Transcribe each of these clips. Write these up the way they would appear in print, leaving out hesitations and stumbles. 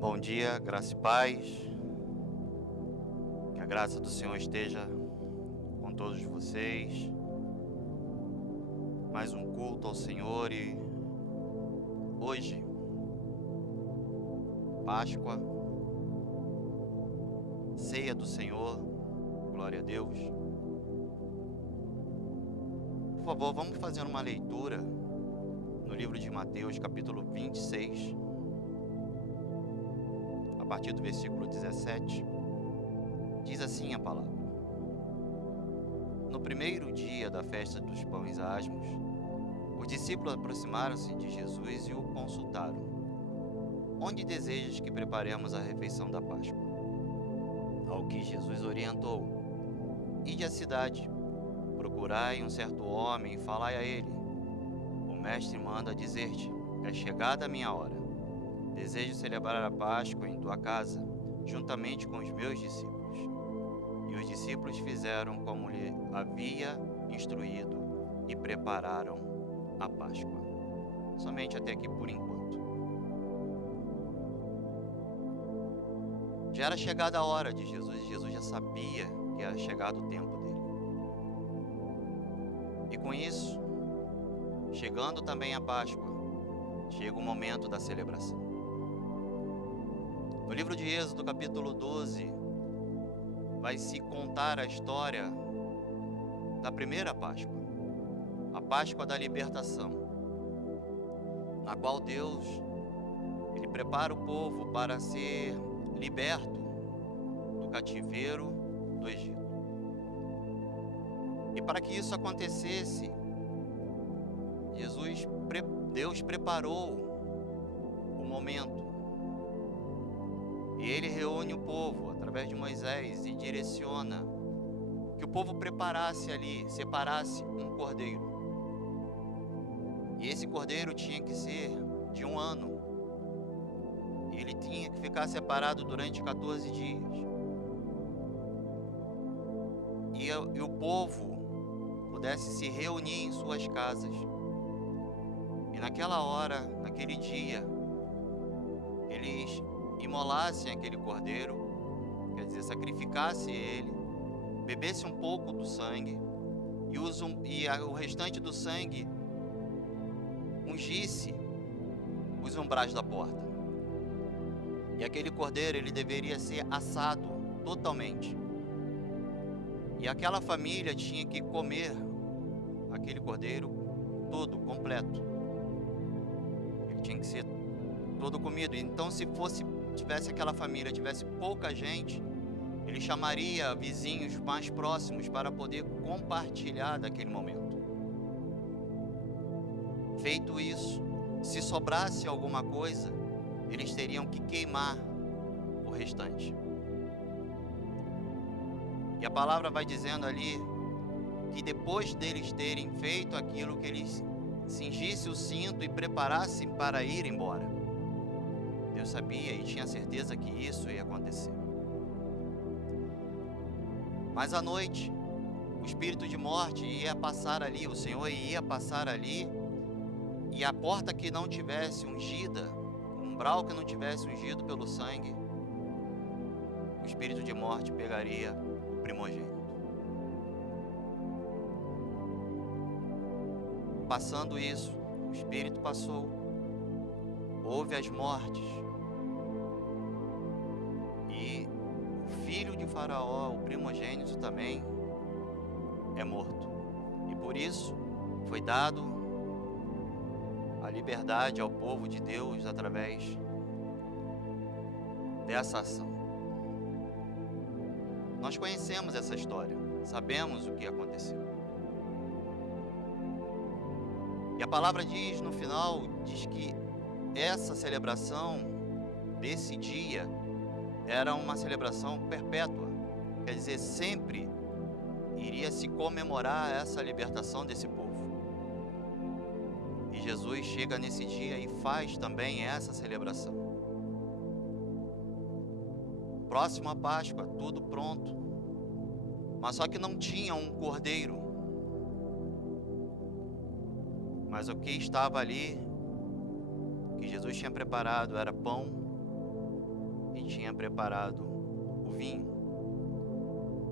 Bom dia, graça e paz. Que a graça do Senhor esteja com todos vocês. Mais um culto ao Senhor e hoje, Páscoa, ceia do Senhor, glória a Deus. Por favor, vamos fazer uma leitura no livro de Mateus, capítulo 26, a partir do versículo 17. Diz assim a palavra: No primeiro dia da festa dos pães asmos, os discípulos aproximaram-se de Jesus e o consultaram: Onde desejas que preparemos a refeição da Páscoa? Ao que Jesus orientou: Ide à cidade, procurai um certo homem e falai a ele: O mestre manda dizer-te: É chegada a minha hora. Desejo celebrar a Páscoa em tua casa, juntamente com os meus discípulos. E os discípulos fizeram como lhe havia instruído e prepararam a Páscoa. Somente até aqui por enquanto. Já era chegada a hora de Jesus, Jesus já sabia que era chegado o tempo dele. E com isso, chegando também a Páscoa, chega o momento da celebração. No livro de Êxodo, capítulo 12, vai se contar a história da primeira Páscoa, a Páscoa da libertação, na qual Deus, ele prepara o povo para ser liberto do cativeiro do Egito. E para que isso acontecesse, Deus preparou o momento. E ele reúne o povo através de Moisés e direciona que o povo preparasse ali, separasse um cordeiro. E esse cordeiro tinha que ser de 1 ano. E ele tinha que ficar separado durante 14 dias. E o povo pudesse se reunir em suas casas. E naquela hora, naquele dia, eles imolassem aquele cordeiro, quer dizer, sacrificasse ele, bebesse um pouco do sangue e o restante do sangue ungisse os umbrais da porta. E aquele cordeiro, ele deveria ser assado totalmente. E aquela família tinha que comer aquele cordeiro todo, completo. Ele tinha que ser todo comido. Então, se tivesse aquela família, tivesse pouca gente, ele chamaria vizinhos mais próximos para poder compartilhar daquele momento. Feito isso, se sobrasse alguma coisa, eles teriam que queimar o restante. E a palavra vai dizendo ali que depois deles terem feito aquilo, que eles cingissem o cinto e preparassem para ir embora. Deus sabia e tinha certeza que isso ia acontecer. Mas à noite, o espírito de morte ia passar ali, o Senhor ia passar ali, e a porta que não tivesse ungida, o umbral que não tivesse ungido pelo sangue, o espírito de morte pegaria o primogênito. Passando isso, o espírito passou, houve as mortes, e o filho de Faraó, o primogênito, também é morto. E por isso foi dado a liberdade ao povo de Deus através dessa ação. Nós conhecemos essa história, sabemos o que aconteceu. E a palavra diz no final, diz que essa celebração desse dia era uma celebração perpétua, quer dizer, sempre iria se comemorar essa libertação desse povo. E Jesus chega nesse dia e faz também essa celebração. Próximo à Páscoa, tudo pronto, mas só que não tinha um cordeiro. Mas o que estava ali, que Jesus tinha preparado, era pão tinha preparado o vinho,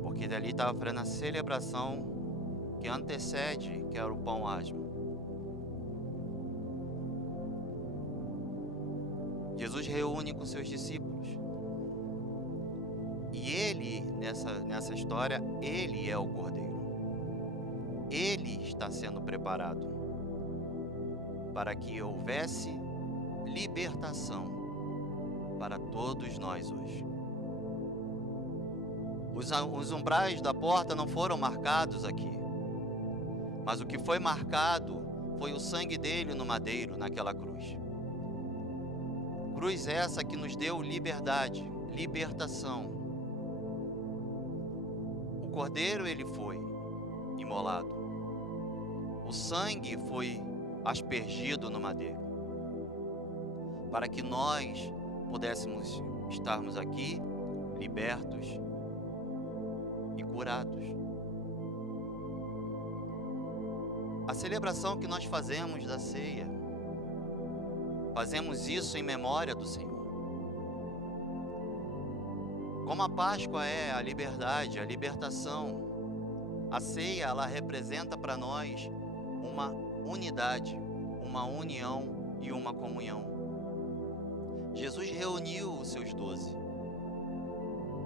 porque dali estava fazendo a celebração que antecede, que era o pão asmo. Jesus reúne com seus discípulos. E ele, nessa história, ele é o Cordeiro. Ele está sendo preparado para que houvesse libertação para todos nós hoje. Os umbrais da porta não foram marcados aqui, mas o que foi marcado foi o sangue dele no madeiro, naquela cruz. Cruz essa que nos deu liberdade, libertação. O Cordeiro, ele foi imolado. O sangue foi aspergido no madeiro, para que nós pudéssemos estarmos aqui libertos e curados. A celebração que nós fazemos da ceia, fazemos isso em memória do Senhor. Como a Páscoa é a liberdade, a libertação, a ceia, ela representa para nós uma unidade, uma união e uma comunhão. Jesus reuniu os seus 12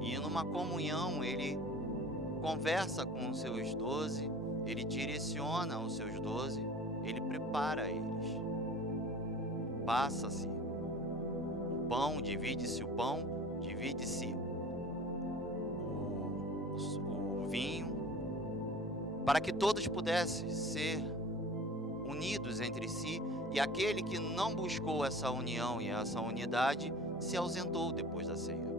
e numa comunhão ele conversa com os seus 12, ele direciona os seus 12, ele prepara eles. Passa-se o pão, divide-se o pão, divide-se o vinho, para que todos pudessem ser unidos entre si, e aquele que não buscou essa união e essa unidade se ausentou depois da ceia.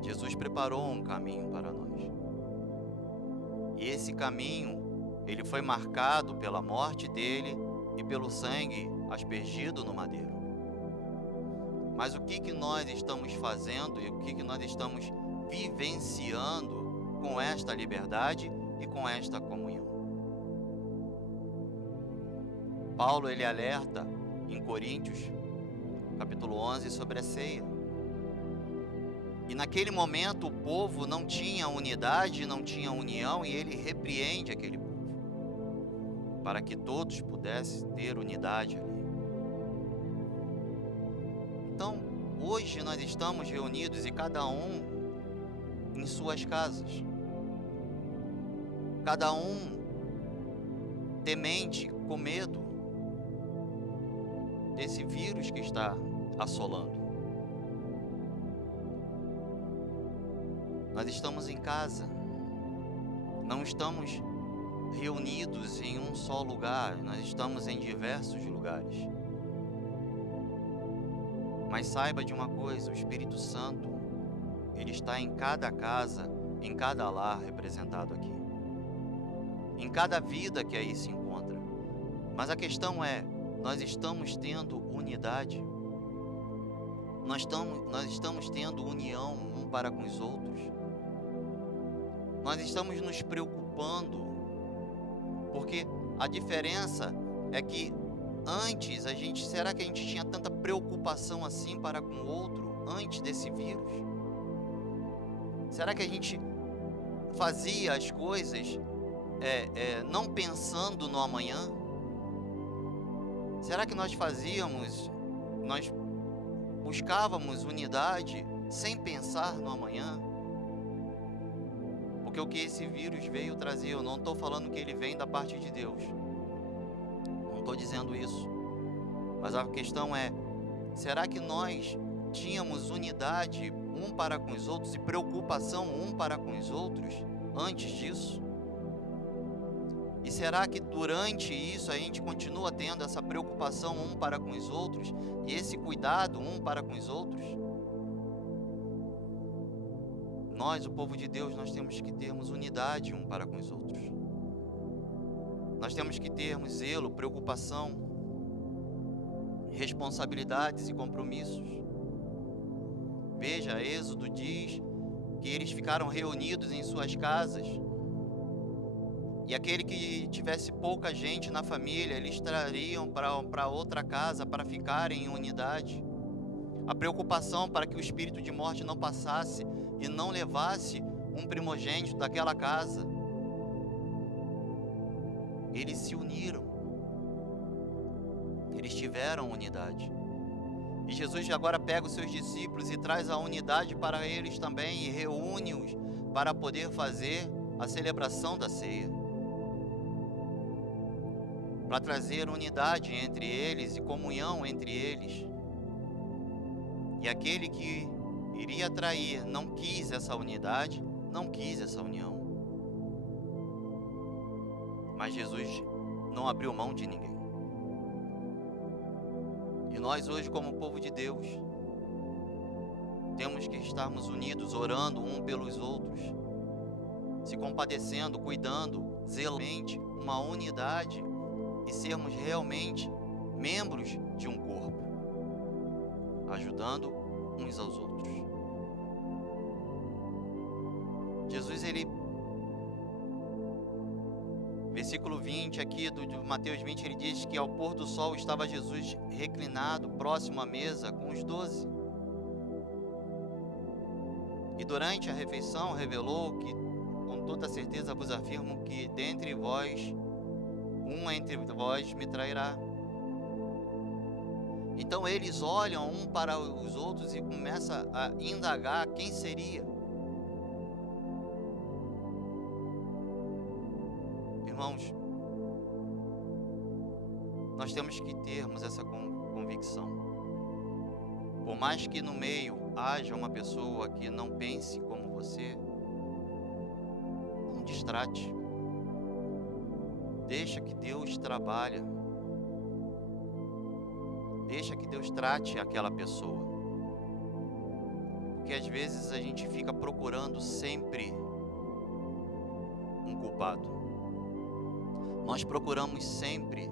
Jesus preparou um caminho para nós. E esse caminho, ele foi marcado pela morte dele e pelo sangue aspergido no madeiro. Mas o que nós estamos fazendo e o que nós estamos vivenciando com esta liberdade e com esta comunhão? Paulo, ele alerta em Coríntios, capítulo 11, sobre a ceia. E naquele momento o povo não tinha unidade, não tinha união, e ele repreende aquele povo, para que todos pudessem ter unidade ali. Então, hoje nós estamos reunidos e cada um em suas casas. Cada um temente, com medo desse vírus que está assolando. Nós estamos em casa, não estamos reunidos em um só lugar, nós estamos em diversos lugares. Mas saiba de uma coisa, o Espírito Santo, ele está em cada casa, em cada lar representado aqui, em cada vida que aí se encontra. Mas a questão é, nós estamos tendo unidade? Nós estamos tendo união um para com os outros? Nós estamos nos preocupando, porque a diferença é que antes será que a gente tinha tanta preocupação assim para com o outro antes desse vírus? Será que a gente fazia as coisas não pensando no amanhã? Será que nós buscávamos unidade sem pensar no amanhã? Porque o que esse vírus veio trazer, eu não estou falando que ele vem da parte de Deus, não estou dizendo isso, mas a questão é, será que nós tínhamos unidade um para com os outros e preocupação um para com os outros antes disso? E será que durante isso a gente continua tendo essa preocupação um para com os outros e esse cuidado um para com os outros? Nós, o povo de Deus, nós temos que termos unidade um para com os outros. Nós temos que termos zelo, preocupação, responsabilidades e compromissos. Veja, Êxodo diz que eles ficaram reunidos em suas casas. E aquele que tivesse pouca gente na família, eles trariam para outra casa para ficarem em unidade. a preocupação para que o espírito de morte não passasse e não levasse um primogênito daquela casa. Eles se uniram, eles tiveram unidade. E Jesus agora pega os seus discípulos e traz a unidade para eles também e reúne-os para poder fazer a celebração da ceia, para trazer unidade entre eles e comunhão entre eles. E aquele que iria trair não quis essa unidade, não quis essa união. Mas Jesus não abriu mão de ninguém. E nós hoje, como povo de Deus, temos que estarmos unidos, orando um pelos outros, se compadecendo, cuidando, zelamente, uma unidade e sermos realmente membros de um corpo, ajudando uns aos outros. Jesus, versículo 20 aqui de Mateus 20, ele diz que ao pôr do sol estava Jesus reclinado, próximo à mesa, com os 12. E durante a refeição revelou que, com toda certeza vos afirmo que dentre vós, entre vós me trairá. Então eles olham um para os outros e começam a indagar quem seria. Irmãos, nós temos que termos essa convicção. Por mais que no meio haja uma pessoa que não pense como você, não distrate. Deixa que Deus trabalhe. Deixa que Deus trate aquela pessoa. Porque às vezes a gente fica procurando sempre um culpado. Nós procuramos sempre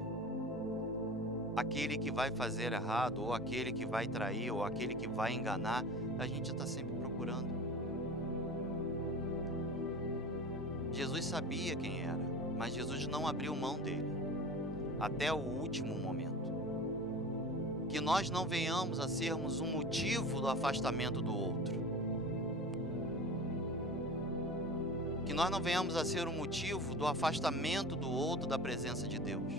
aquele que vai fazer errado, ou aquele que vai trair, ou aquele que vai enganar. A gente está sempre procurando. Jesus sabia quem era, mas Jesus não abriu mão dele até o último momento. Que nós não venhamos a sermos um motivo do afastamento do outro. Que nós não venhamos a ser um motivo do afastamento do outro da presença de Deus.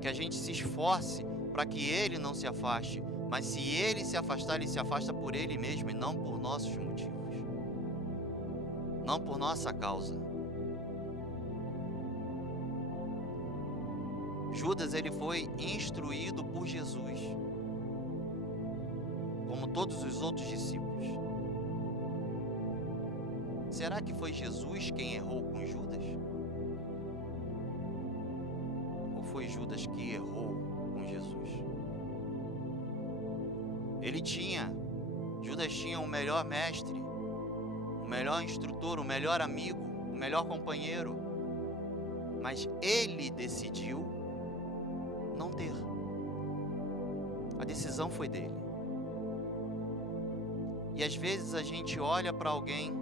Que a gente se esforce para que ele não se afaste, mas se ele se afastar, ele se afasta por ele mesmo e não por nossos motivos, não por nossa causa. Judas, ele foi instruído por Jesus, como todos os outros discípulos. Será que foi Jesus quem errou com Judas? Ou foi Judas que errou com Jesus? Judas tinha o melhor mestre, o melhor instrutor, o melhor amigo, o melhor companheiro, mas ele decidiu não ter. A decisão foi dele. E às vezes a gente olha para alguém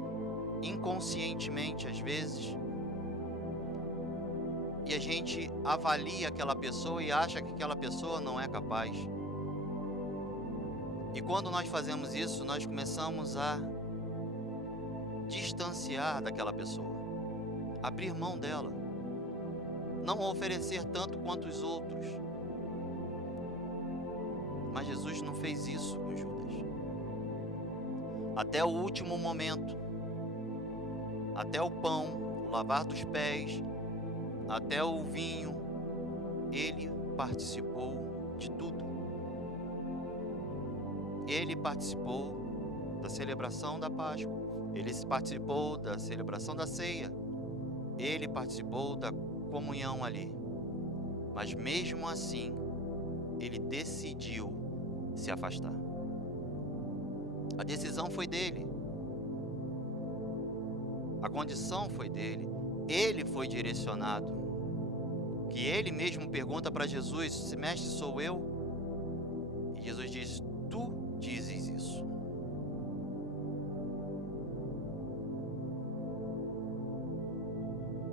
inconscientemente, às vezes, e a gente avalia aquela pessoa e acha que aquela pessoa não é capaz. E quando nós fazemos isso, nós começamos a distanciar daquela pessoa, abrir mão dela, não oferecer tanto quanto os outros. Mas Jesus não fez isso com Judas. Até o último momento, até o pão, o lavar dos pés, até o vinho, ele participou de tudo. Ele participou da celebração da Páscoa, ele participou da celebração da ceia, ele participou da comunhão ali. Mas mesmo assim, ele decidiu se afastar. A decisão foi dele. A condição foi dele. Ele foi direcionado. Que ele mesmo pergunta para Jesus: "Se mestre, sou eu?" E Jesus diz: "Tu dizes isso."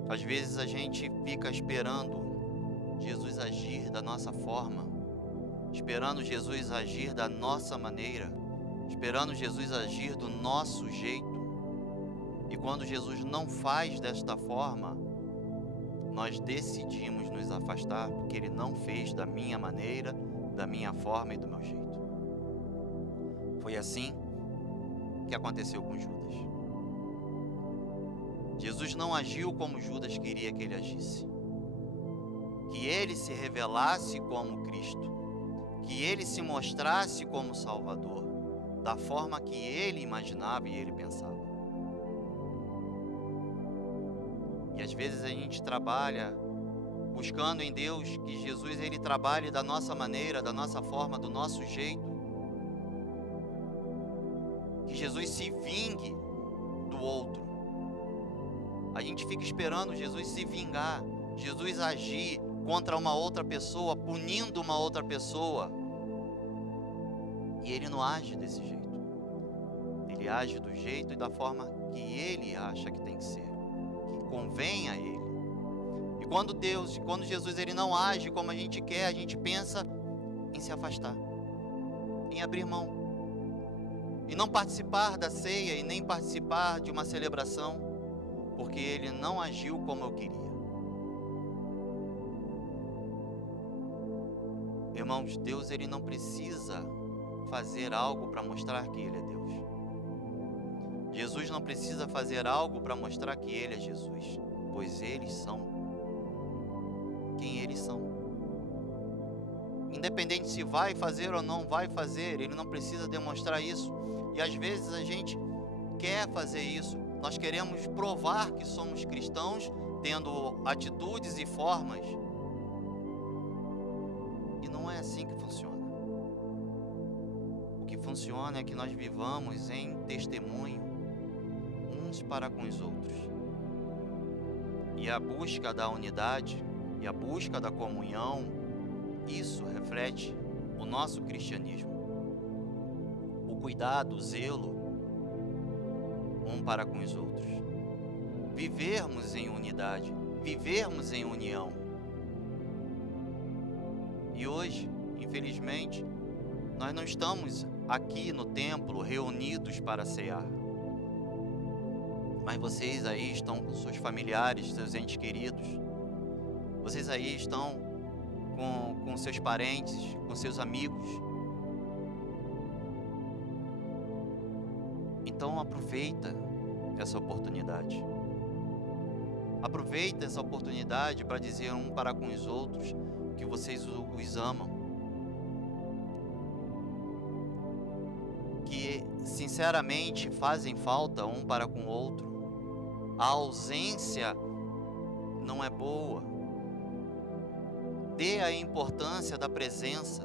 Às vezes a gente fica esperando Jesus agir da nossa forma, esperando Jesus agir da nossa maneira, esperando Jesus agir do nosso jeito. E quando Jesus não faz desta forma, nós decidimos nos afastar, porque Ele não fez da minha maneira, da minha forma e do meu jeito. Foi assim que aconteceu com Judas. Jesus não agiu como Judas queria que ele agisse. Que ele se revelasse como Cristo, que ele se mostrasse como Salvador, da forma que ele imaginava e ele pensava. E às vezes a gente trabalha buscando em Deus que Jesus ele trabalhe da nossa maneira, da nossa forma, do nosso jeito. Que Jesus se vingue do outro. A gente fica esperando Jesus se vingar, Jesus agir contra uma outra pessoa, punindo uma outra pessoa. E Ele não age desse jeito. Ele age do jeito e da forma que Ele acha que tem que ser, que convém a Ele. E quando Jesus ele não age como a gente quer, a gente pensa em se afastar, em abrir mão, e não participar da ceia e nem participar de uma celebração, porque Ele não agiu como eu queria. Irmãos, Deus ele não precisa fazer algo para mostrar que Ele é Deus. Jesus não precisa fazer algo para mostrar que Ele é Jesus, pois eles são quem eles são. Independente se vai fazer ou não vai fazer, Ele não precisa demonstrar isso. E às vezes a gente quer fazer isso. Nós queremos provar que somos cristãos, tendo atitudes e formas. E não é assim que funciona. O que funciona é que nós vivamos em testemunho uns para com os outros. E a busca da unidade e a busca da comunhão, isso reflete o nosso cristianismo. O cuidado, o zelo um para com os outros. Vivermos em unidade, vivermos em união. E hoje, infelizmente, nós não estamos aqui no templo reunidos para cear. Mas vocês aí estão com seus familiares, seus entes queridos. Vocês aí estão com seus parentes, com seus amigos. Então aproveita essa oportunidade. Aproveita essa oportunidade para dizer um para com os outros que vocês os amam. Que sinceramente fazem falta um para com o outro. A ausência não é boa. Dê a importância da presença.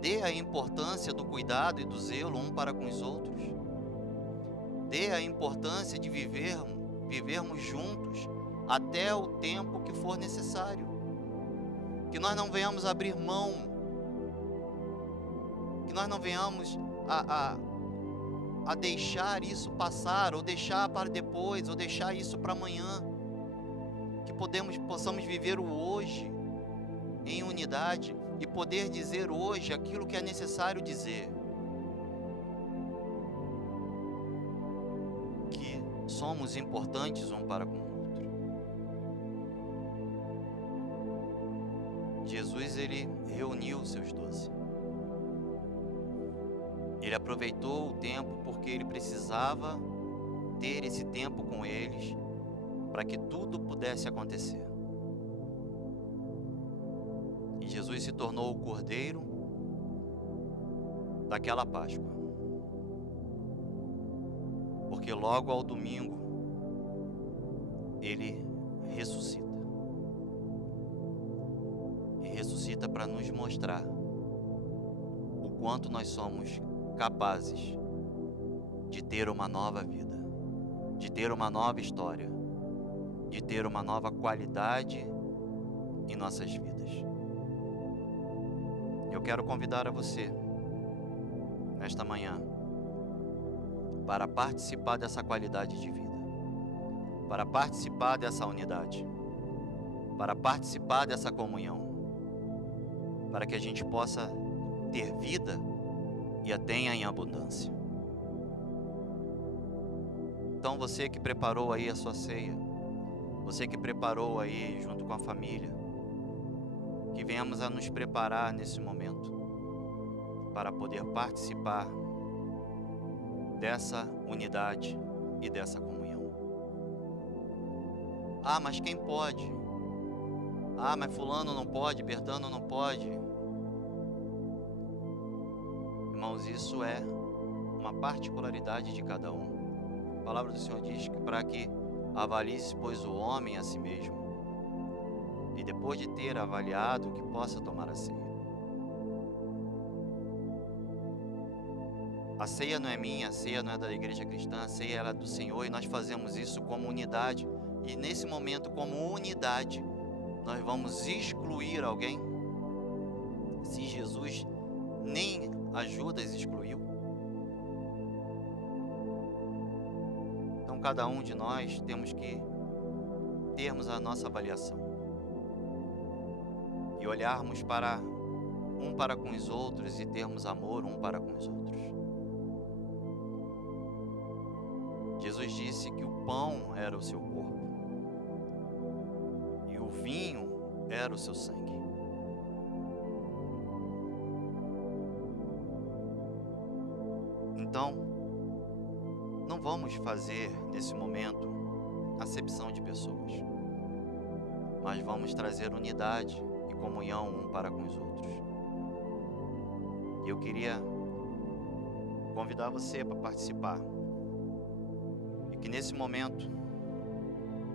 Dê a importância do cuidado e do zelo um para com os outros. Dê a importância de vivermos juntos até o tempo que for necessário. Que nós não venhamos abrir mão. Que nós não venhamos a deixar isso passar, ou deixar para depois, ou deixar isso para amanhã. Que possamos viver o hoje em unidade e poder dizer hoje aquilo que é necessário dizer. Que somos importantes um para com o outro. Jesus, ele reuniu os seus 12. Ele aproveitou o tempo porque ele precisava ter esse tempo com eles para que tudo pudesse acontecer. E Jesus se tornou o cordeiro daquela Páscoa. Porque logo ao domingo ele ressuscita. E ressuscita para nos mostrar o quanto nós somos capazes de ter uma nova vida, de ter uma nova história, de ter uma nova qualidade em nossas vidas. Eu quero convidar a você, nesta manhã, para participar dessa qualidade de vida, para participar dessa unidade, para participar dessa comunhão, para que a gente possa ter vida e a tenha em abundância. Então você que preparou aí a sua ceia, você que preparou aí junto com a família, que venhamos a nos preparar nesse momento para poder participar dessa unidade e dessa comunhão. Ah, mas quem pode? Ah, mas fulano não pode, Bertano não pode. Irmãos, isso é uma particularidade de cada um. A palavra do Senhor diz que para que avalie-se, pois, o homem a si mesmo, e depois de ter avaliado, que possa tomar a ceia. A ceia não é minha, a ceia não é da igreja cristã, a ceia é do Senhor, e nós fazemos isso como unidade. E nesse momento, como unidade, nós vamos excluir alguém? Se Jesus nem a Judas excluiu. Então cada um de nós temos que termos a nossa avaliação e olharmos para com os outros e termos amor um para com os outros. Jesus disse que o pão era o seu corpo e o vinho era o seu sangue. Então, não vamos fazer nesse momento acepção de pessoas, mas vamos trazer unidade e comunhão um para com os outros. E eu queria convidar você para participar. E que nesse momento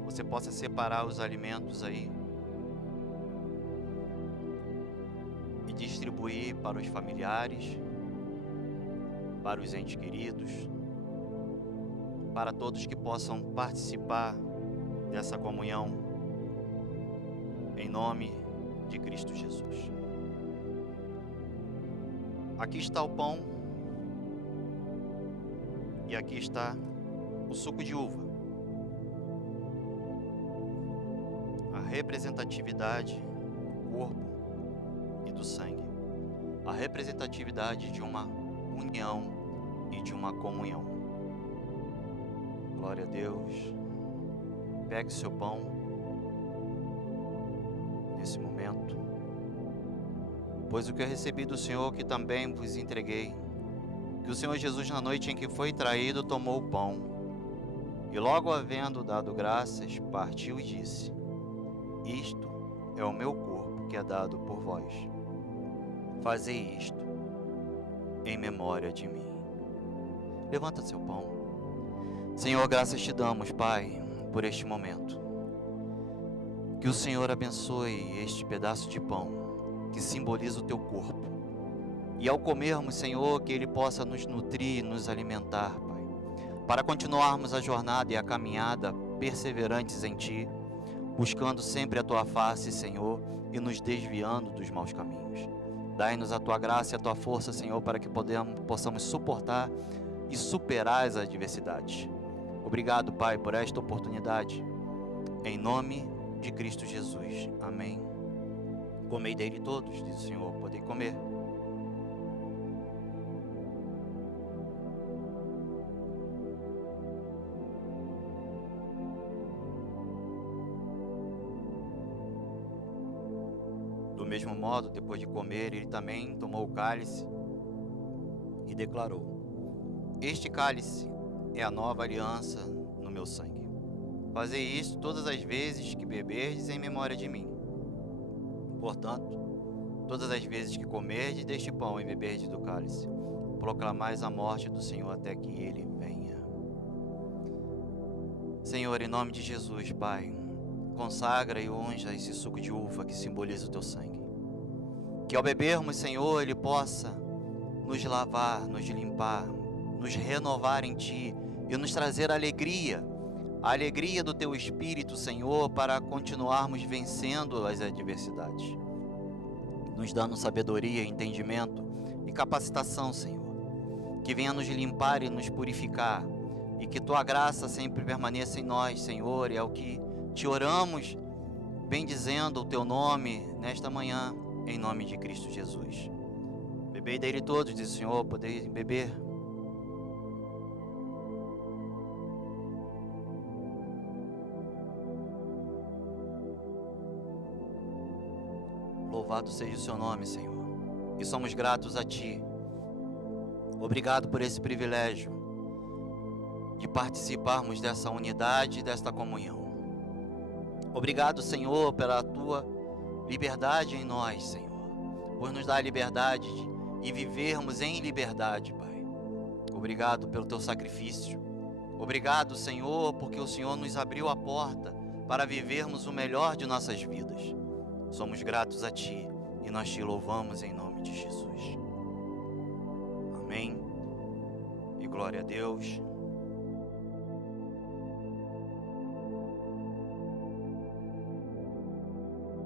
você possa separar os alimentos aí e distribuir para os familiares, para os entes queridos, para todos que possam participar dessa comunhão, em nome de Cristo Jesus. Aqui está o pão e aqui está o suco de uva, a representatividade do corpo e do sangue, a representatividade de uma união e de uma comunhão. Glória a Deus. Pegue seu pão nesse momento, pois o que eu recebi do Senhor que também vos entreguei, que o Senhor Jesus, na noite em que foi traído, tomou o pão e logo havendo dado graças, partiu e disse: isto é o meu corpo que é dado por vós. Fazei isto em memória de mim. Levanta seu pão. Senhor, graças te damos, Pai, por este momento. Que o Senhor abençoe este pedaço de pão que simboliza o teu corpo. E ao comermos, Senhor, que ele possa nos nutrir e nos alimentar, Pai, para continuarmos a jornada e a caminhada perseverantes em Ti, buscando sempre a Tua face, Senhor, e nos desviando dos maus caminhos. Dai-nos a Tua graça e a Tua força, Senhor, para que possamos suportar e superar as adversidades. Obrigado, Pai, por esta oportunidade. Em nome de Cristo Jesus. Amém. Comei dele todos, diz o Senhor, podem comer. Do mesmo modo, depois de comer, ele também tomou o cálice e declarou: este cálice é a nova aliança no meu sangue. Fazei isto todas as vezes que beberdes em memória de mim. Portanto, todas as vezes que comerdes deste pão e beberdes do cálice, proclamais a morte do Senhor até que ele venha. Senhor, em nome de Jesus, Pai, consagra e unja esse suco de uva que simboliza o teu sangue. Que ao bebermos, Senhor, ele possa nos lavar, nos limpar, nos renovar em Ti e nos trazer alegria, a alegria do Teu Espírito, Senhor, para continuarmos vencendo as adversidades, nos dando sabedoria, entendimento e capacitação, Senhor, que venha nos limpar e nos purificar, e que Tua graça sempre permaneça em nós, Senhor, e é o que Te oramos, bendizendo o Teu nome nesta manhã, em nome de Cristo Jesus. Bebei dele todos, disse o Senhor, podeis beber. Louvado seja o seu nome, Senhor. E somos gratos a Ti. Obrigado por esse privilégio de participarmos dessa unidade, desta comunhão. Obrigado, Senhor, pela Tua liberdade em nós, Senhor. Por nos dar a liberdade e vivermos em liberdade, Pai. Obrigado pelo Teu sacrifício. Obrigado, Senhor, porque o Senhor nos abriu a porta para vivermos o melhor de nossas vidas. Somos gratos a Ti e nós Te louvamos em nome de Jesus. Amém. E glória a Deus.